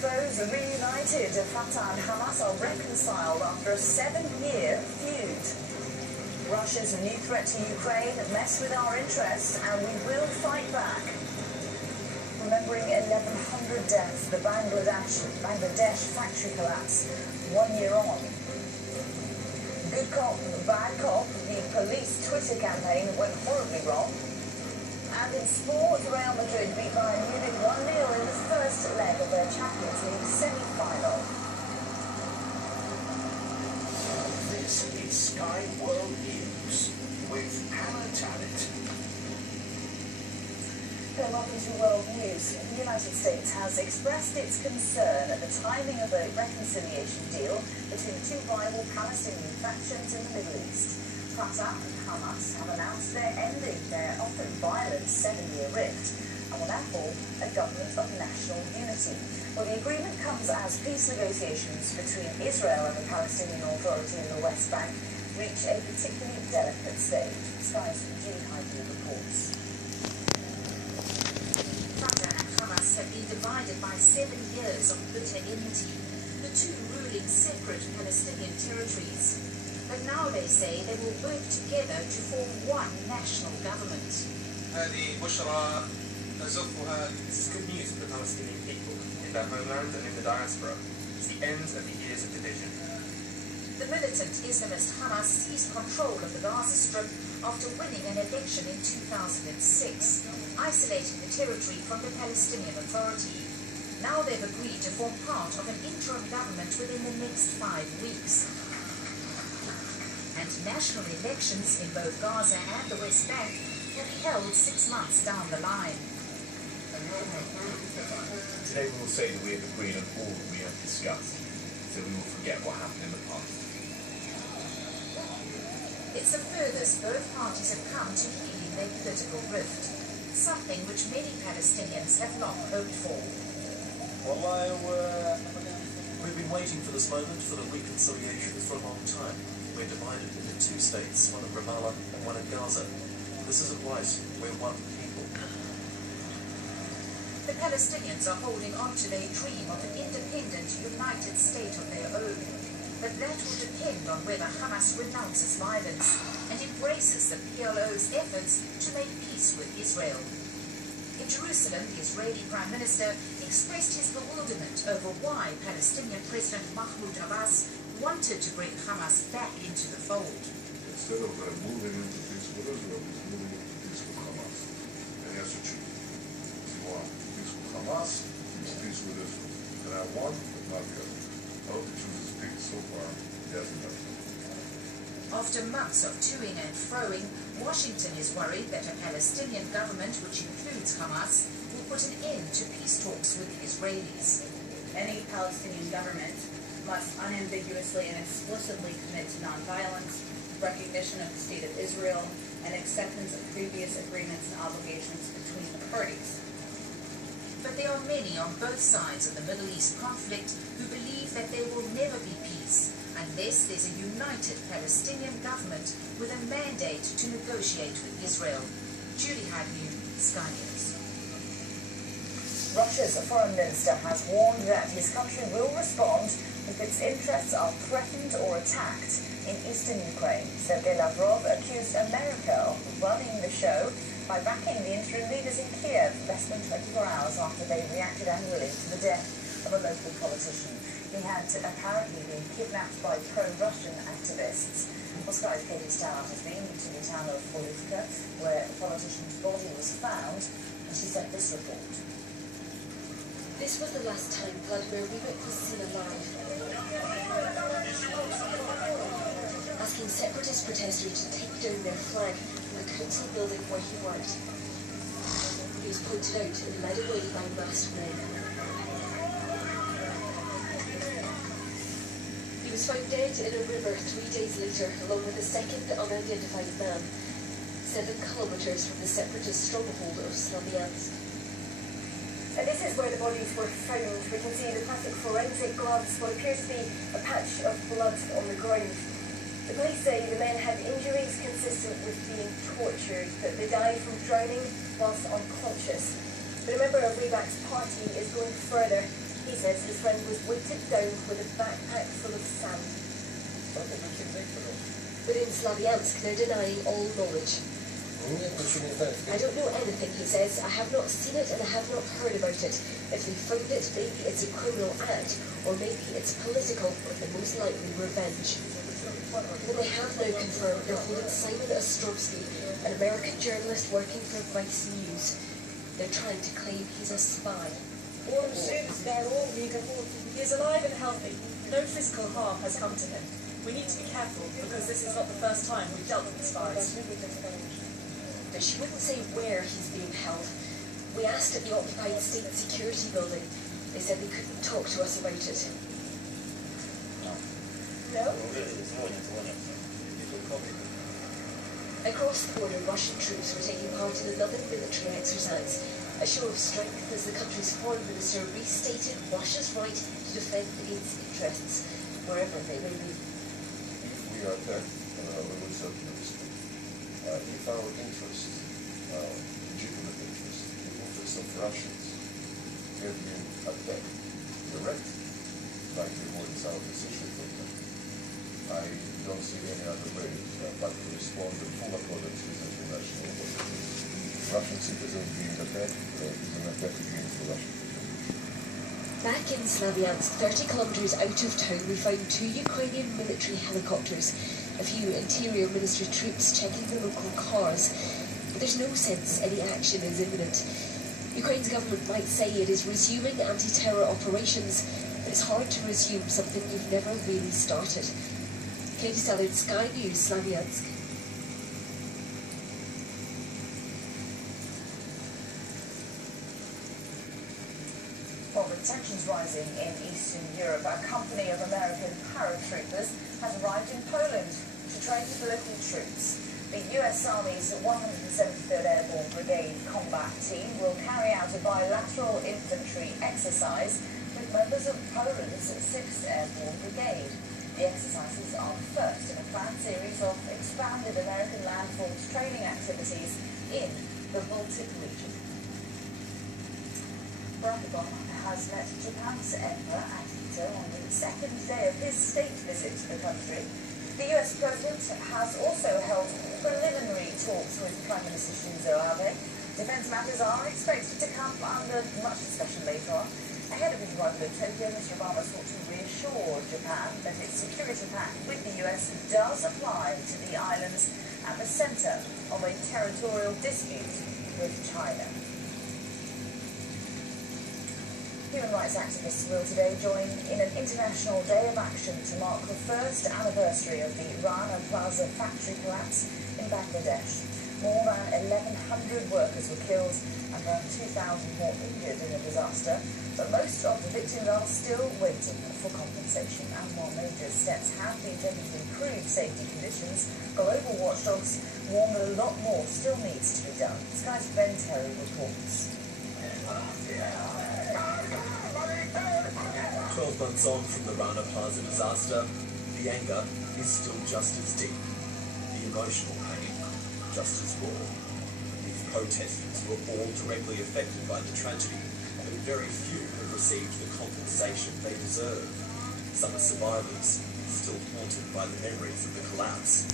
foes are reunited. Fatah and Hamas are reconciled after a 7-year feud. Russia's new threat to Ukraine messed with our interests, and we will fight back. Remembering 1,100 deaths, the Bangladesh factory collapse 1 year on. Good cop, bad cop, the police Twitter campaign went horribly wrong. And in sport, Real Madrid beat Bayern Munich 1-0 in the first leg of their Champions League semi-final. This is Sky World News with Hannah Tallett. Welcome to World News. The United States has expressed its concern at the timing of a reconciliation deal between two rival Palestinian factions in the Middle East. Fatah and Hamas have announced they're ending their often violent 7-year rift and will now form a government of national unity. Well, the agreement comes as peace negotiations between Israel and the Palestinian Authority in the West Bank reach a particularly delicate stage. Sky's Julie Hyde reports. Fatah and Hamas have been divided by 7 years of bitter enmity, the two ruling separate Palestinian territories. But now they say they will work together to form one national government. This is good news for the Palestinian people in their homeland and in the diaspora. It's the end of the years of division. The militant Islamist Hamas seized control of the Gaza Strip after winning an election in 2006, isolating the territory from the Palestinian Authority. Now they've agreed to form part of an interim government within the next 5 weeks. And national elections in both Gaza and the West Bank will be held 6 months down the line. Today we will say that we have agreed on all that we have discussed, so we will forget what happened in the past. It's the furthest both parties have come to healing their political rift, something which many Palestinians have long hoped for. We've been waiting for this moment, for the reconciliation, for a long time. We're divided into 2 states, one in Ramallah and one in Gaza. This isn't right. We're one people. The Palestinians are holding on to their dream of an independent, united state of their own. But that will depend on whether Hamas renounces violence and embraces the PLO's efforts to make peace with Israel. In Jerusalem, the Israeli Prime Minister expressed his bewilderment over why Palestinian President Mahmoud Abbas wanted to bring Hamas back into the fold. Instead of moving into peace with Israel, he's moving into peace with Hamas. And he has to choose. Does he want peace with Hamas? He's peace with Israel. Can I have one, but not the other? I hope he chooses peace. So far, he hasn't done it. After months of toing and froing, Washington is worried that a Palestinian government, which includes Hamas, will put an end to peace talks with the Israelis. Any Palestinian government must unambiguously and explicitly commit to nonviolence, recognition of the State of Israel, and acceptance of previous agreements and obligations between the parties. But there are many on both sides of the Middle East conflict who believe that there will never be peace unless there's a united Palestinian government with a mandate to negotiate with Israel. Julie Hyde, Sky News. Russia's foreign minister has warned that his country will respond if its interests are threatened or attacked in eastern Ukraine. Sergei Lavrov accused America of running the show by backing the interim leaders in Kiev less than 24 hours after they reacted angrily to the death of a local politician. He had apparently been kidnapped by pro-Russian activists. Moscow's Katie Stout has been to the town of Polivka, where the politician's body was found, and she sent this report. This was the last time Vladimir Leavon was seen alive. Asking separatist protesters to take down their flag from the council building where he worked. He was pointed out and led away by masked men. He was found dead in a river 3 days later, along with a second unidentified man, 7 kilometres from the separatist stronghold of Slamiansk. And this is where the bodies were found. We can see the plastic forensic gloves, what appears to be a patch of blood on the ground. The police say the men had injuries consistent with being tortured, that they died from drowning whilst unconscious. But a member of Reebok's party is going further. He says his friend was weighted down with a backpack full of sand. But in Slaviansk, they're denying all knowledge. I don't know anything, he says. I have not seen it and I have not heard about it. If they found it, maybe it's a criminal act, or maybe it's political, and most likely revenge. But they have now confirmed they're holding Simon Ostrovsky, an American journalist working for Vice News. They're trying to claim he's a spy. He is alive and healthy. No physical harm has come to him. We need to be careful, because this is not the first time we've dealt with spies. But she wouldn't say where he's being held. We asked at the occupied state security building. They said they couldn't talk to us about it. No? Across the border, Russian troops were taking part in another military exercise, a show of strength as the country's foreign minister restated Russia's right to defend its interests, wherever they may be. If we are attacked, we will certainly respond. If our interests, legitimate interests, the interests of Russians, have been attacked directly, like it was our decision for them, I don't see any other way but to respond in full accordance with international law. Russian citizens being attacked is an attack against the Russian people. Back in Slaviansk, 30 kilometres out of town, we found 2 Ukrainian military helicopters, a few Interior Ministry troops checking the local cars. But there's no sense any action is imminent. Ukraine's government might say it is resuming anti-terror operations, but it's hard to resume something you've never really started. Katie Stallard, Sky News, Slaviansk. Well, with tensions rising in Eastern Europe, a company of American paratroopers has arrived in Poland to train with local troops. The US Army's 173rd Airborne Brigade combat team will carry out a bilateral infantry exercise with members of Poland's 6th Airborne Brigade. The exercises are the first in a planned series of expanded American land force training activities in the Baltic region. Barack Obama has met Japan's Emperor Akihito on the second day of his state visit to the country. The US President has also held preliminary talks with Prime Minister Shinzo Abe. Defence matters are expected to come under much discussion later on. Ahead of his arrival in Tokyo, Mr. Obama sought to reassure Japan that its security pact with the US does apply to the islands at the centre of a territorial dispute with China. Human rights activists will today join in an international day of action to mark the first anniversary of the Rana Plaza factory collapse in Bangladesh. More than 1,100 workers were killed and around 2,000 more injured in the disaster, but most of the victims are still waiting for compensation. And while major steps have been taken to improve safety conditions, global watchdogs warn that a lot more still needs to be done. Sky's Ben Terry reports. 12 months on from the Rana Plaza disaster, the anger is still just as deep. The emotional pain just as raw. These protesters were all directly affected by the tragedy, but very few have received the compensation they deserve. Some are survivors, still haunted by the memories of the collapse.